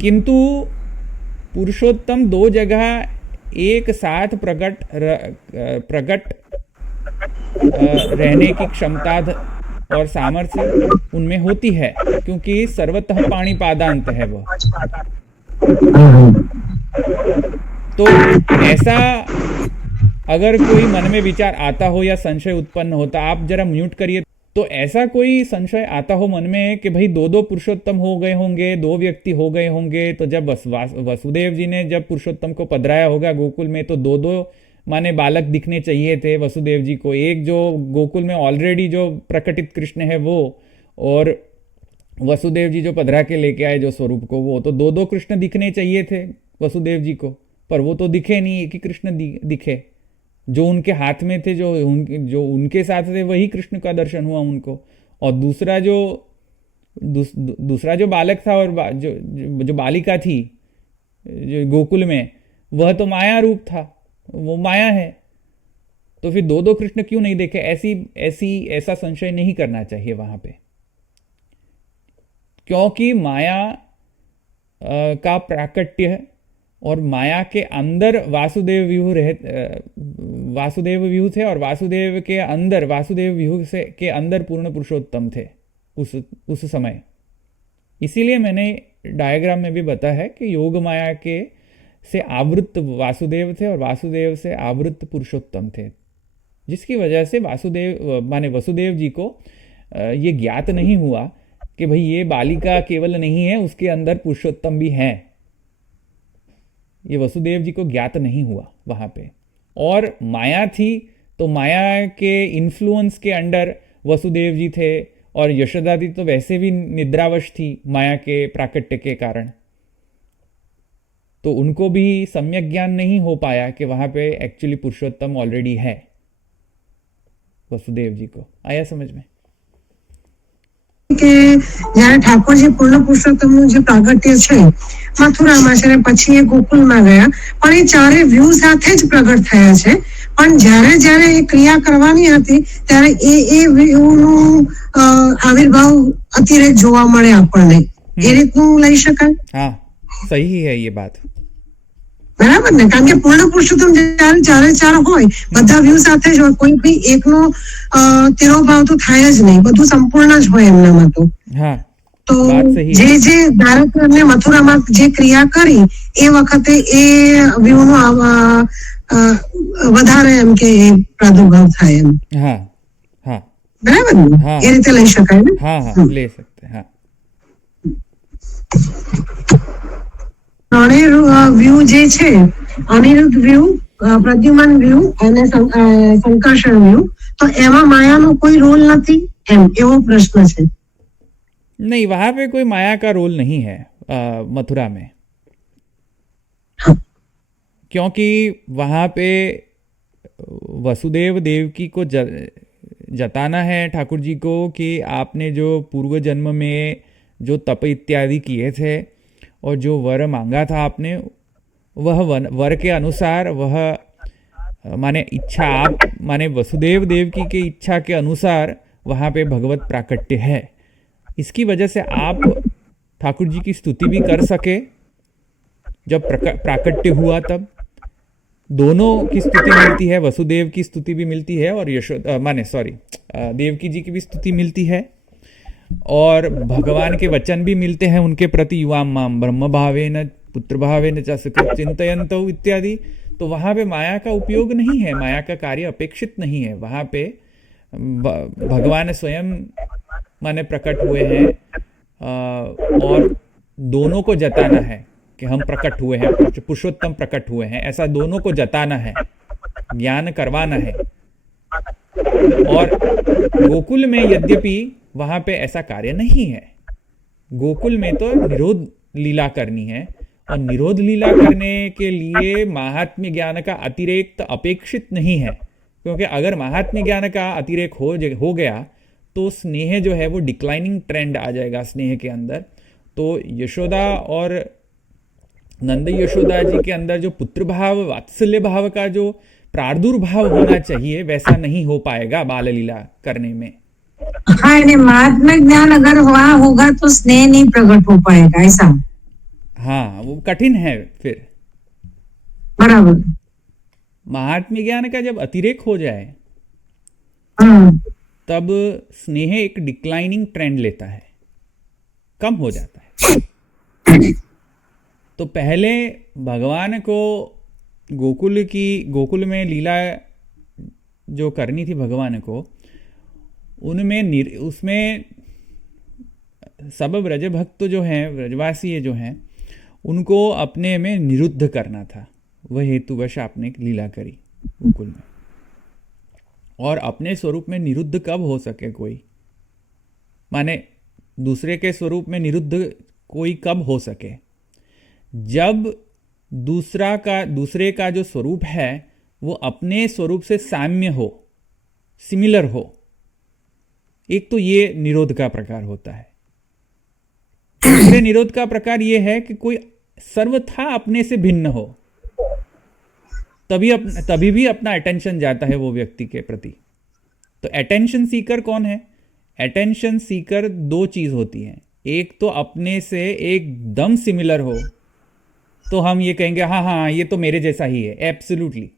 किंतु पुरुषोत्तम दो जगह एक साथ प्रकट रहने की क्षमता और सामर्थ्य उनमें होती है, क्योंकि सर्वतः पाणिपादांत है वो। तो ऐसा अगर कोई मन में विचार आता हो या संशय उत्पन्न होता, आप जरा म्यूट करिए। तो ऐसा कोई संशय आता हो मन में कि भाई दो दो पुरुषोत्तम हो गए होंगे, दो व्यक्ति हो गए होंगे, तो जब वसुदेव जी ने जब पुरुषोत्तम को पधराया होगा गोकुल में, तो दो दो माने बालक दिखने चाहिए थे वसुदेव जी को। एक जो गोकुल में ऑलरेडी जो प्रकटित कृष्ण है वो, और वसुदेव जी जो पधरा के लेके आए जो स्वरूप को, वो तो दो दो कृष्ण दिखने चाहिए थे वसुदेव जी को, पर वो तो दिखे नहीं, एक ही कृष्ण दिखे। जो उनके हाथ में थे, जो उनके साथ थे, वही कृष्ण का दर्शन हुआ उनको। और दूसरा जो बालक था और जो बालिका थी जो गोकुल में, वह तो माया रूप था, वो माया है। तो फिर दो दो कृष्ण क्यों नहीं देखे? ऐसा संशय नहीं करना चाहिए वहां पे, क्योंकि माया का प्राकट्य और माया के अंदर वासुदेव व्यूह थे, और वासुदेव के अंदर वासुदेव व्यूह के अंदर पूर्ण पुरुषोत्तम थे उस समय। इसीलिए मैंने डायग्राम में भी बताया है कि योग माया के से आवृत वासुदेव थे और वासुदेव से आवृत पुरुषोत्तम थे, जिसकी वजह से वसुदेव जी को ये ज्ञात नहीं हुआ कि भाई ये बालिका केवल नहीं है, उसके अंदर पुरुषोत्तम भी हैं। ये वसुदेव जी को ज्ञात नहीं हुआ वहां पे। और माया थी, तो माया के इन्फ्लुएंस के अंडर वसुदेव जी थे, और यशोदा जी तो वैसे भी निद्रावश थी माया के प्राकट्य के कारण, तो उनको भी सम्यक ज्ञान नहीं हो पाया कि वहां पे एक्चुअली पुरुषोत्तम ऑलरेडी है वसुदेव जी को। आया समझ में? કે જ્યારે ઠાકોરજી પૂર્ણ પુરુષોત્તમનું જે પ્રાગટ્ય છે મથુરામાં છે ને પછી એ ગોકુલમાં ગયા, પણ એ ચારે વ્યૂ સાથે જ પ્રગટ થયા છે। પણ જ્યારે જ્યારે એ ક્રિયા કરવાની હતી ત્યારે એ વ્યૂનું આવિર્ભાવ અતિરેક જોવા મળે આપણને, એ રીતનું લઈ શકાય? हाँ, सही है ये बात। બરાબર ને? કારણ કે પૂર્ણ પુરુષોત્તમ જ્યારે ચારે ચાર હોય, બધા વ્યૂ સાથે જ હોય, કોઈ બી એકનો તિરોભાવ તો થાય જ નહીં, બધું સંપૂર્ણ જ હોય એમનામાં। તો हाँ, તો बात सही है। જે ધારો કે એમને મથુરામાં જે ક્રિયા કરી એ વખતે એ વ્યૂનો વધારે એમ કે એ પ્રાદુર્ભાવ થાય એમ, हाँ हाँ બરાબર ને? हाँ। એ રીતે લઈ શકાય ને? हाँ हाँ ले सकते हैं। हाँ ત્રણેય વ્યૂ જે છે, અનિરુદ્ધ વ્યૂ, પ્રદ્યુમન વ્યૂ અને સંકર્ષણ વ્યૂ, તો એમાં માયાનો કોઈ રોલ નથી એમ, એવો પ્રશ્ન છે। नहीं, वहां पे कोई माया का रोल नहीं है मथुरा में, क्योंकि वहां पे वसुदेव देवकी को जताना है ठाकुर जी को कि आपने जो पूर्व जन्म में जो तप इत्यादि किए थे और जो वर मांगा था आपने, वह वर के अनुसार, वह माने इच्छा, आप माने वसुदेव देवकी के इच्छा के अनुसार वहाँ पे भगवत प्राकट्य है। इसकी वजह से आप ठाकुर जी की स्तुति भी कर सके जब प्राकट्य हुआ तब, दोनों की स्तुति मिलती है, वसुदेव की स्तुति भी मिलती है और देवकी जी की भी स्तुति मिलती है, और भगवान के वचन भी मिलते हैं उनके प्रति, युवाम माम ब्रह्म भावेन पुत्र भावेन च सुकृत चिंतयन्तौ इत्यादि। तो वहां पे माया का उपयोग नहीं है, माया का कार्य अपेक्षित नहीं है। वहां पे भगवान स्वयं माने प्रकट हुए हैं, और दोनों को जताना है कि हम प्रकट हुए हैं, पुरुषोत्तम प्रकट हुए हैं, ऐसा दोनों को जताना है, ज्ञान करवाना है। और गोकुल में यद्यपि वहां पे ऐसा कार्य नहीं है, गोकुल में तो निरोध लीला करनी है, और निरोध लीला करने के लिए महात्म्य ज्ञान का अतिरेक अपेक्षित नहीं है, क्योंकि अगर महात्म्य ज्ञान का अतिरेक हो गया तो स्नेह जो है वो डिक्लाइनिंग ट्रेंड आ जाएगा स्नेह के अंदर। तो यशोदा और नंद यशोदा जी के अंदर जो पुत्र भाव, वात्सल्य भाव का जो प्रादुर्भाव होना चाहिए वैसा नहीं हो पाएगा बाल लीला करने में। हाँ, यानी महात्म्य ज्ञान अगर वहाँ होगा तो स्नेह नहीं प्रकट हो पाएगा, ऐसा। हाँ, वो कठिन है फिर। बराबर। महात्म्य ज्ञान का जब अतिरेक हो जाए तब स्नेह एक डिक्लाइनिंग ट्रेंड लेता है, कम हो जाता है। तो पहले भगवान को गोकुल में लीला जो करनी थी भगवान को, उसमें सब ब्रज भक्त जो हैं, ब्रजवासी जो हैं, उनको अपने में निरुद्ध करना था। वह हेतुवश आपने लीला करी गोकुल में। और अपने स्वरूप में निरुद्ध कब हो सके कोई, माने दूसरे के स्वरूप में निरुद्ध कोई कब हो सके, जब दूसरे का जो स्वरूप है वो अपने स्वरूप से साम्य हो, सिमिलर हो। एक तो ये निरोध का प्रकार होता है। दूसरे निरोध का प्रकार ये है कि कोई सर्वथा अपने से भिन्न हो, तभी भी अपना अटेंशन जाता है वो व्यक्ति के प्रति। तो अटेंशन सीकर कौन है? अटेंशन सीकर दो चीज होती है, एक तो अपने से एकदम सिमिलर हो तो हम ये कहेंगे हाँ हाँ ये तो मेरे जैसा ही है, एब्सोल्युटली।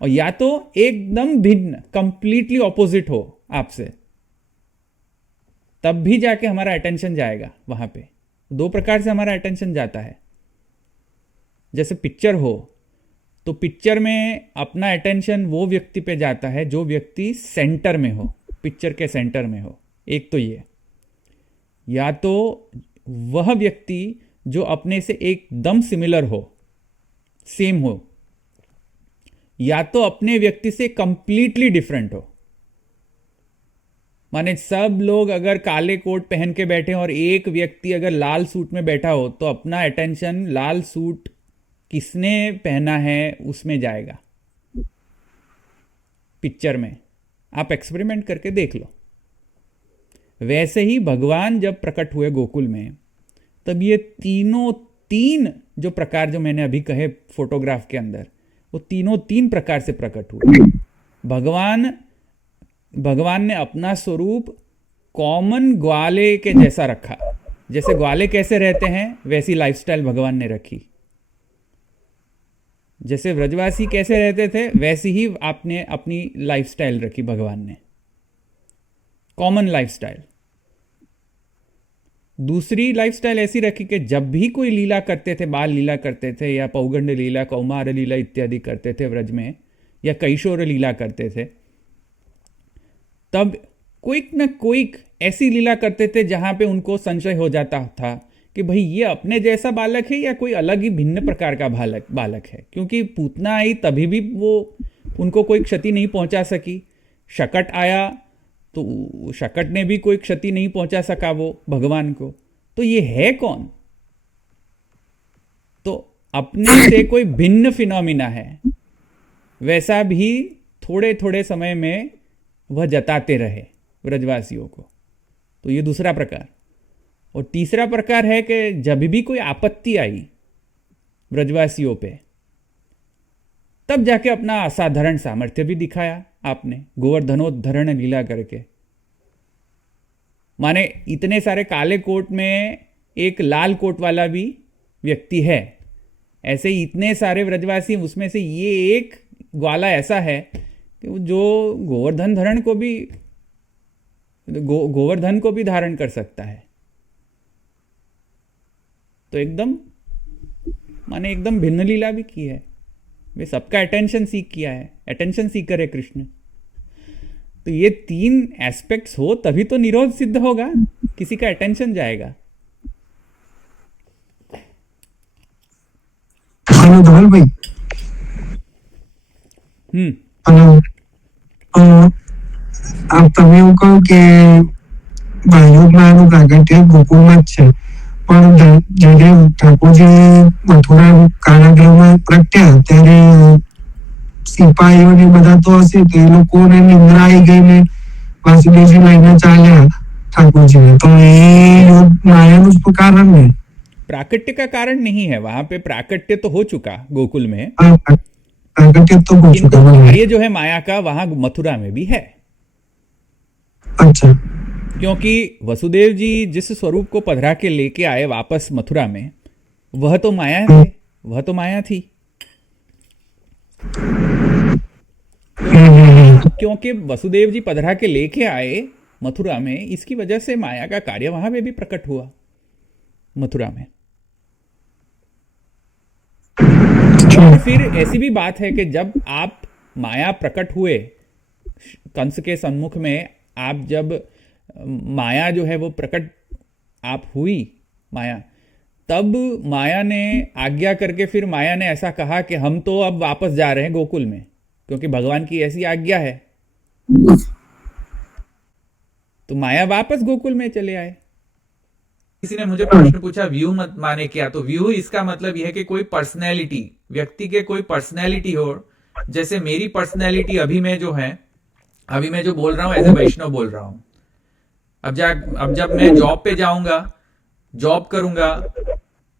और या तो एकदम भिन्न, कंप्लीटली ऑपोजिट हो आपसे, तब भी जाके हमारा अटेंशन जाएगा वहां पे। दो प्रकार से हमारा अटेंशन जाता है। जैसे पिक्चर हो तो पिक्चर में अपना अटेंशन वो व्यक्ति पे जाता है जो व्यक्ति सेंटर में हो, पिक्चर के सेंटर में हो। एक तो ये, या तो वह व्यक्ति जो अपने से एकदम सिमिलर हो, सेम हो, या तो अपने व्यक्ति से कंप्लीटली डिफरेंट हो। माने सब लोग अगर काले कोट पहन के बैठे और एक व्यक्ति अगर लाल सूट में बैठा हो तो अपना अटेंशन लाल सूट किसने पहना है उसमें जाएगा पिक्चर में। आप एक्सपेरिमेंट करके देख लो। वैसे ही भगवान जब प्रकट हुए गोकुल में, तब ये तीन जो प्रकार जो मैंने अभी कहे फोटोग्राफ के अंदर, वो तीन प्रकार से प्रकट हुए। भगवान ने अपना स्वरूप कॉमन ग्वाले के जैसा रखा। जैसे ग्वाले कैसे रहते हैं वैसी लाइफस्टाइल भगवान ने रखी। जैसे व्रजवासी कैसे रहते थे वैसी ही आपने अपनी लाइफस्टाइल रखी भगवान ने, कॉमन लाइफस्टाइल। दूसरी लाइफस्टाइल ऐसी रखी कि जब भी कोई लीला करते थे, बाल लीला करते थे या पौगंड लीला, कौमार लीला इत्यादि करते थे व्रज में, या कैशोर लीला करते थे, तब कोई न कोई ऐसी लीला करते थे जहां पे उनको संशय हो जाता था कि भाई ये अपने जैसा बालक है या कोई अलग ही भिन्न प्रकार का बालक है। क्योंकि पूतना आई तभी भी वो उनको कोई क्षति नहीं पहुंचा सकी। शकट आया तो शकट ने भी कोई क्षति नहीं पहुंचा सका वो भगवान को। तो ये है कौन? तो अपने से कोई भिन्न फिनोमिना है, वैसा भी थोड़े थोड़े समय में वह जताते रहे ब्रजवासियों को। तो ये दूसरा प्रकार। और तीसरा प्रकार है कि जब भी कोई आपत्ति आई ब्रजवासियों पे, तब जाके अपना असाधारण सामर्थ्य भी दिखाया आपने, गोवर्धनोद्धरण लीला करके। माने इतने सारे काले कोट में एक लाल कोट वाला भी व्यक्ति है, ऐसे ही इतने सारे व्रजवासी, उसमें से ये एक ग्वाला ऐसा है कि जो गोवर्धन धरण को भी गोवर्धन को भी धारण कर सकता है। तो एकदम माने एकदम भिन्न लीला भी की है, वे सबका अटेंशन सीख किया है, अटेंशन सीकर है कृष्ण। तो ये 3 एस्पेक्ट्स हो तभी तो निरोध सिद्ध होगा, किसी का अटेंशन जाएगा। हेलो धवल भाई। हेलो, તો આપ તમે એવું કહો કે ભાઈઓનું પ્રાગટ્ય ગોકુળમાં જ છે, પણ જ્યારે ઠાકોરજી મથુરા કારાગૃહમાં પ્રગટ્યા ત્યારે સિપાહીઓને બધા તો હશે, તો એ લોકોને નિંદ્રા આવી ગઈ ને વાસુદેવજી લઈને ચાલ્યા ઠાકોરજીને, તો એ માયાનું જ કારણ ને? प्राकट्य का कारण नहीं है, वहां पे प्राकट्य तो हो चुका गोकुल में, प्रागट्य तो हो किंतु चुका है। कार्य जो है माया का वहां मथुरा में भी है। अच्छा, क्योंकि वसुदेव जी जिस स्वरूप को पधरा के लेके आए वापस मथुरा में, वह तो माया थे, वह तो माया थी। क्योंकि वसुदेव जी पधरा के लेके आए मथुरा में, इसकी वजह से माया का कार्य वहां पे भी प्रकट हुआ मथुरा में। और फिर ऐसी भी बात है कि जब आप माया प्रकट हुए कंस के सम्मुख में, आप जब माया जो है वो प्रकट आप हुई माया, तब माया ने आज्ञा करके फिर माया ने ऐसा कहा कि हम तो अब वापस जा रहे हैं गोकुल में, क्योंकि भगवान की ऐसी आज्ञा है। तो माया वापस गोकुल में चले आए। किसी ने मुझे प्रश्न पूछा व्यू मत माने क्या, तो व्यू इसका मतलब यह है कि कोई पर्सनैलिटी, व्यक्ति के कोई पर्सनैलिटी हो। जैसे मेरी पर्सनैलिटी अभी मैं जो है, अभी मैं जो बोल रहा हूं एज ए वैष्णव बोल रहा हूं। अब जब मैं जॉब पे जाऊंगा, जॉब करूंगा,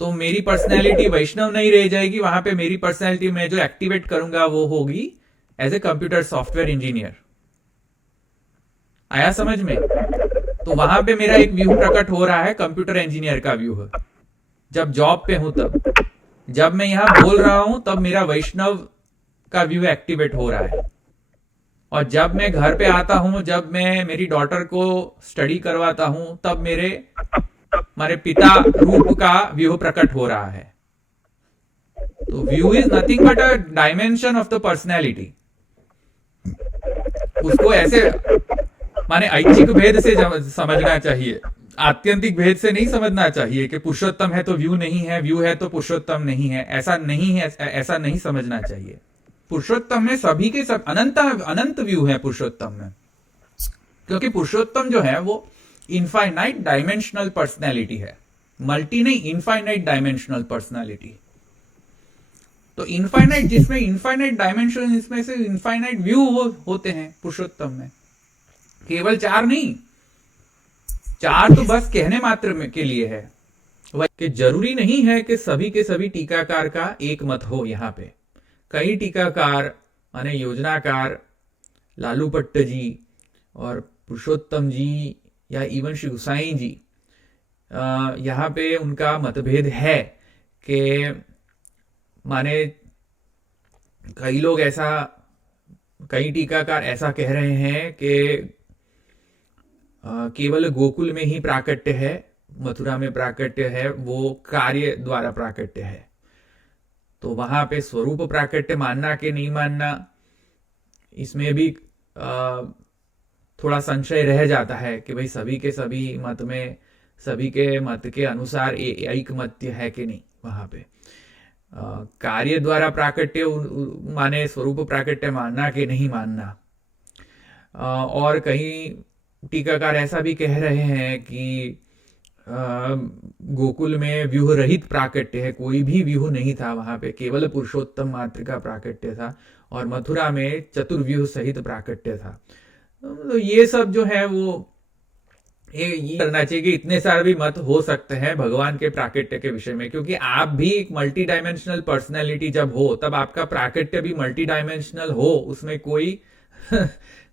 तो मेरी पर्सनैलिटी वैष्णव नहीं रह जाएगी। वहां पे मेरी पर्सनैलिटी मैं जो एक्टिवेट करूंगा वो होगी as a computer software engineer. आया समझ में? तो वहां पे मेरा एक व्यू प्रकट हो रहा है, कंप्यूटर इंजीनियर का व्यू है जब जॉब पे हूं तब। जब मैं यहां बोल रहा हूं तब मेरा वैष्णव का व्यू एक्टिवेट हो रहा है। और जब मैं घर पे आता हूं, जब मैं मेरी डॉटर को स्टडी करवाता हूं, तब मेरे पिता रूप का व्यू प्रकट हो रहा है। तो view is nothing but a dimension of the personality. उसको ऐसे माने ऐच्छिक भेद से समझना चाहिए, आत्यंतिक भेद से नहीं समझना चाहिए कि पुरुषोत्तम है तो व्यू नहीं है, व्यू है तो पुरुषोत्तम नहीं है। ऐसा नहीं है, ऐसा नहीं समझना चाहिए। पुरुषोत्तम में सभी के सब अनंत व्यू है पुरुषोत्तम में, क्योंकि पुरुषोत्तम जो है वो इनफाइनाइट डायमेंशनल पर्सनैलिटी है। मल्टी नहीं, इनफाइनाइट डायमेंशनल पर्सनैलिटी। तो इनफाइनाइट, जिसमें इनफाइनाइट डायमेंशन, इसमें से इनफाइनाइट व्यू होते हैं पुरुषोत्तम में। केवल 4 नहीं, 4 तो बस कहने मात्र में के लिए है। कि जरूरी नहीं है कि सभी के सभी टीकाकार का एक मत हो। यहाँ पे कई टीकाकार माने योजनाकार, लालू भट्ट जी और पुरुषोत्तम जी या इवन श्री गुसाई जी, यहाँ पे उनका मतभेद है कि माने कई लोग ऐसा, कई टीकाकार ऐसा कह रहे हैं कि केवल गोकुल में ही प्राकट्य है, मथुरा में प्राकट्य है, वो कार्य द्वारा प्राकट्य है। तो वहां पे स्वरूप प्राकट्य मानना कि नहीं मानना, इसमें भी थोड़ा संशय रह जाता है कि भाई सभी के सभी मत में, सभी के मत के अनुसार एक मत्य है कि नहीं। वहां पे कार्य द्वारा प्राकट्य माने स्वरूप प्राकट्य मानना कि नहीं मानना। और कई टीकाकार ऐसा भी कह रहे हैं कि गोकुल में व्यूह रहित प्राकट्य है, कोई भी व्यूह नहीं था वहां पे, केवल पुरुषोत्तम मात्र का प्राकट्य था। और मथुरा में चतुर्व्यूह सहित प्राकट्य था। तो ये सब जो है वो ये करना चाहिए कि इतने सारे भी मत हो सकते हैं भगवान के प्राकट्य के विषय में, क्योंकि आप भी एक मल्टी डायमेंशनल पर्सनैलिटी जब हो तब आपका प्राकट्य भी मल्टी डायमेंशनल हो, उसमें कोई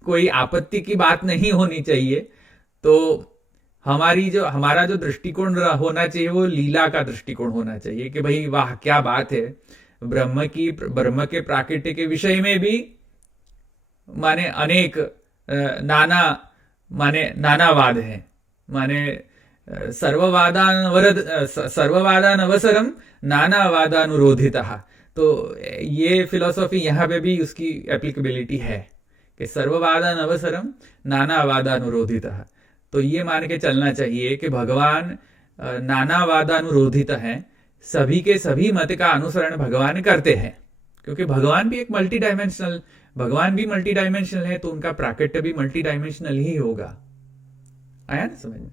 कोई आपत्ति की बात नहीं होनी चाहिए। तो हमारा जो दृष्टिकोण होना चाहिए वो लीला का दृष्टिकोण होना चाहिए कि भाई वाह क्या बात है, ब्रह्म के प्राकृत्य के विषय में भी माने अनेक नानावाद है, माने सर्ववादान अवसरम नानावादानुरोधितः। तो ये फिलॉसफी यहाँ पे भी उसकी एप्लीकेबिलिटी है कि सर्ववादान अवसरम नानावादानुरोधितः। तो ये मान के चलना चाहिए कि भगवान नानावादानुरोधित है, सभी के सभी मत का अनुसरण भगवान करते हैं, क्योंकि भगवान भी मल्टी डायमेंशनल है, तो उनका प्राकट्य भी मल्टी डायमेंशनल ही होगा। आया ना समझ में?